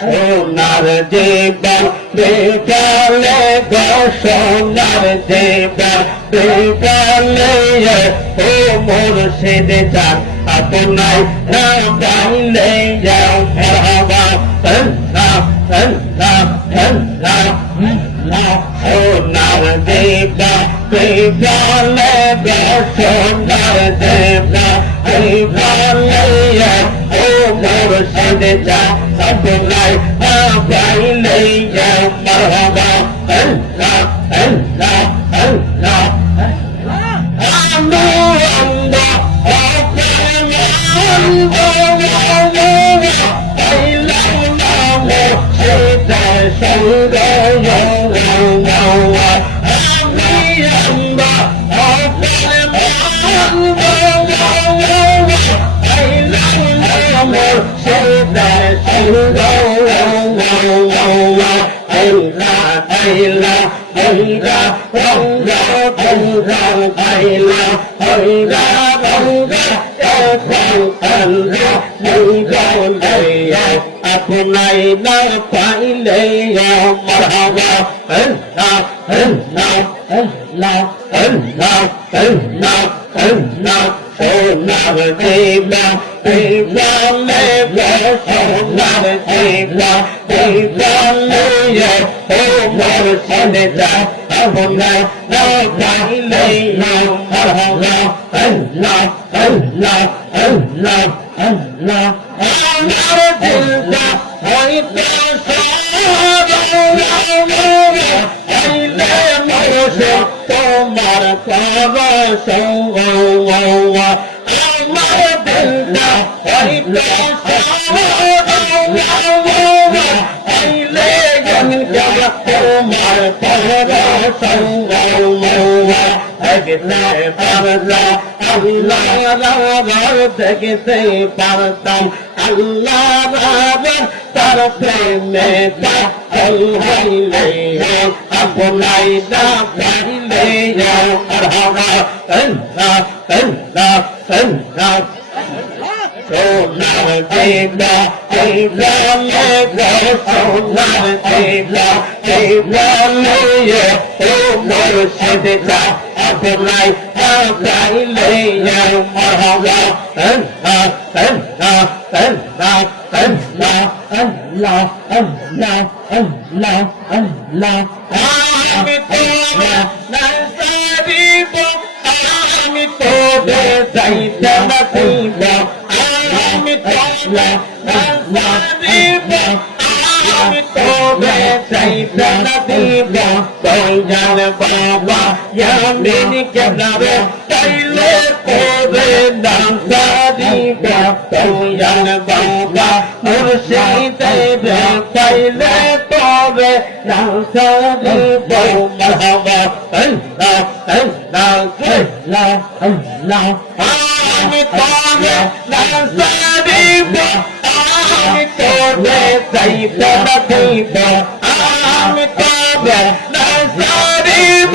সোনার জীবন বিকালে গো সোনার জীবন বিকালে ও মুর্শিদ জান আপনার নাম গাইলে যাও মারহাবা আল্লাহ আল্লাহ আল্লাহ সোনার জীবন বিকালে গো সোনার জীবন বিকালে ও মুর্শিদ জান আপনার নাম গাইলে যাও মারহাবা আল্লাহ আল্লাহ আল্লাহ আপনাই না পাইলে মারহাবা আল্লাহ আল্লাহ আল্লাহ আল্লাহ আল্লাহ আল্লাহ সোনার জীবন বিকালে গো সোনার জীবন বিকালে ও মুর্শিদ জান আপনার নাম গাইলে মারহাবা আল্লাহ আল্লাহ আল্লাহ আল্লাহ আমার দিলটা হইতে তোমার কাবাস আমার দিলটা হইতে তোমার পরশ আল্লাহ দেখতে পারতাম আল্লাহ তার প্রেমে হইলে আপনাই না পাইলে মারহাবা আল্লাহ আল্লাহ আল্লাহ সোনার জীবন বিকালে গো সোনার জীবন বিকালে ও মুর্শিদ জান আপনাই গাইলে মারহাবা আল্লাহ আল্লাহ আল্লাহ আল্লাহ আল্লাহ আল্লাহ আল্লাহ আল্লাহ আমি তোমার নাম সারিব আমি তোদের চাইতে দিব আমি তোমার নাম সারিব আমি তোদের চাইতে দিব তুই জান বাবা ইয়ামিন কেবলারে চাইলে তোদের নাম সারিব তুই জান বাবা মুর্শিদ চাইলে তোদের নাম সারিব মারহাবা আল্লাহ আল্লাহ আল্লাহ আল্লাহ আমি তোদের নাম সারিব আমি তোদের চাইতে দিব আমি তোদের নাম সারিব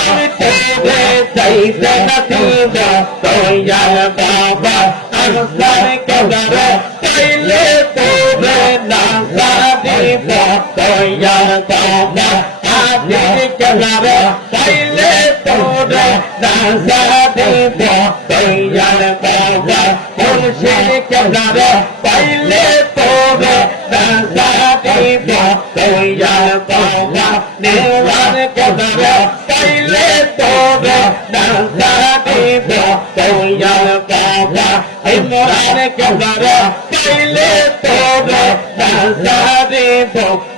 আমি তোদের চাইতে দিব তুই জান বাবা আল্লাহ কেবলারে চাইলে তোদের নাম সারিব তুই জান বাবা আদির কেবলারে চাইলে তোদের নাম সারিব তুই জান বাবা মুর্শিদ কেবলারে চাইলে তোদের নাম সারিব তুই জান বাবা নির্বাণ কেবলারে চাইলে তোদের নাম সারিব তুই জান বাবা ইমরান কেবলারে চাইলে তোদের নাম সারিব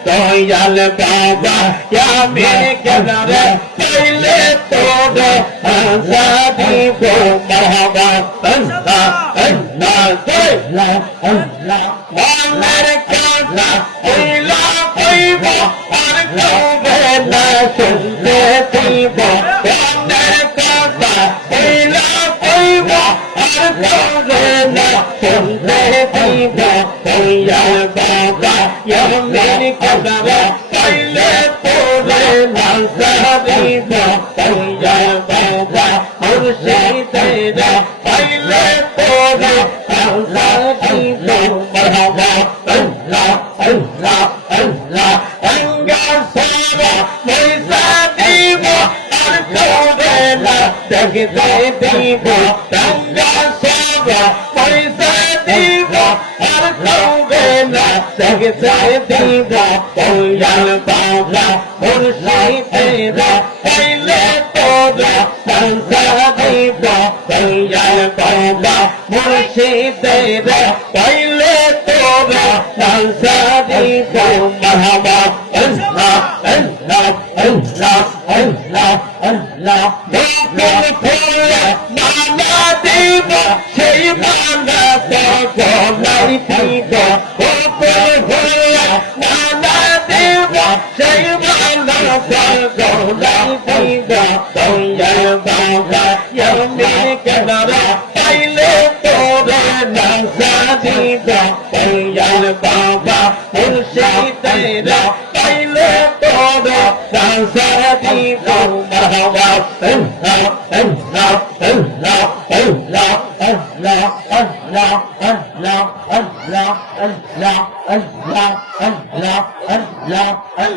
তুই জান বাবা ইয়ামিন কেবলারে চাইলে তোদের নাম সারিব মারহাবা আল্লাহ আল্লাহ আল্লাহ আল্লাহ আমার কাছে হইলা কইব আর কবে না শুনতে দিব আমার কাছে হইলা কইব আর কবে না শুনতে দিব হইয়া বাবা ইয়ামিন কেবলারে চাইলে তোদের নাম সারিব হইয়া বাবা মুর্শিদ চাইলে তোদের নাম সারিব মারহাবা আল্লাহ सकते दीदा कोयल बाबा मुर्शिदेरा पहले तोरा संसार दीदा कोयल बाबा मुर्शिदेरा पहले तोरा संसार दीदा महबा अल्लाह अल्लाह अल्लाह अल्लाह अल्लाह बिल्कुल फूल माना दीवा সেই মানা তো নাই দীবা বিল্কুল ফूल माना दीवा সেই মানা তো নাই দীবা কোयल बाबा यमी कदरा पहले तोरा नसा दीदा कोयल बाबा मुर्शिदेरा पहले तोरा नसा दीदा महबा अल्लाह अल्लाह अल्लाह अल्लाह अल्लाह अल्लाह अल्लाह अल्लाह अल्लाह अल्लाह अल्लाह अल्लाह